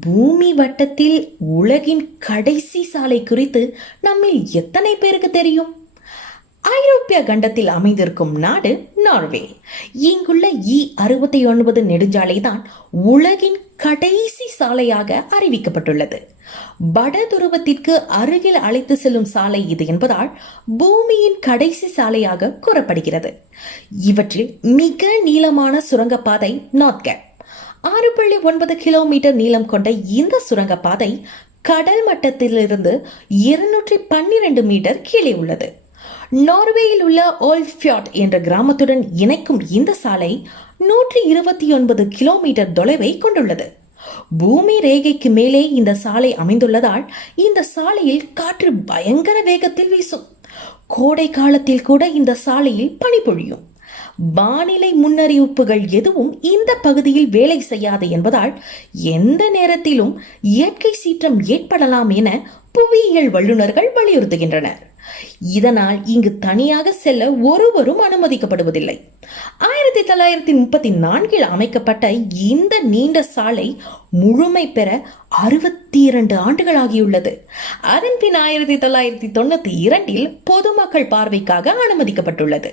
பூமி வட்டத்தில் உலகின் கடைசி சாலை குறித்து நம்மில் எத்தனை பேருக்கு தெரியும்? ஐரோப்பிய கண்டத்தில் அமைந்திருக்கும் நாடு நார்வே. இங்குள்ள இ அறுபத்தி ஒன்பது நெடுஞ்சாலை தான் உலகின் கடைசி சாலையாக அறிவிக்கப்பட்டுள்ளது. வட துருவத்திற்கு அருகில் அழைத்து செல்லும் சாலை இது என்பதால் பூமியின் கடைசி சாலையாக கூறப்படுகிறது. இவற்றில் மிக நீளமான சுரங்கப்பாதை நார்த் ஆறு புள்ளி ஒன்பது கிலோமீட்டர் நீளம் கொண்ட இந்த சுரங்கப்பாதை கடல் மட்டத்திலிருந்து இருநூற்றி பன்னிரண்டு மீட்டர் கீழே உள்ளது. நார்வேயில் உள்ள ஓல்ஃபியாட் என்ற கிராமத்துடன் இணைக்கும் இந்த சாலை நூற்றி இருபத்தி ஒன்பது கிலோமீட்டர் தொலைவை கொண்டுள்ளது. பூமி ரேகைக்கு மேலே இந்த சாலை அமைந்துள்ளதால் இந்த சாலையில் காற்று பயங்கர வேகத்தில் வீசும். கோடை காலத்தில் கூட இந்த சாலையில் பனி பொழியும் வானிலை முன்னறிவிப்புகள் எதுவும் இந்த பகுதியில் வேலை செய்யாது என்பதால் எந்த நேரத்திலும் இயற்கை சீற்றம் ஏற்படலாம் என புவியியல் வல்லுநர்கள் வலியுறுத்துகின்றனர். இதனால் இங்கு தனியாக செல்ல ஒருவரும் அனுமதிக்கப்படுவதில்லை. ஆயிரத்தி தொள்ளாயிரத்தி முப்பத்தி நான்கில் அமைக்கப்பட்ட இந்த நீண்ட சாலை முழுமை பெற அறுபத்தி இரண்டு ஆண்டுகளாகியுள்ளது அதன் பின் ஆயிரத்தி தொள்ளாயிரத்தி தொண்ணூத்தி இரண்டில் பொதுமக்கள் பார்வைக்காக அனுமதிக்கப்பட்டுள்ளது.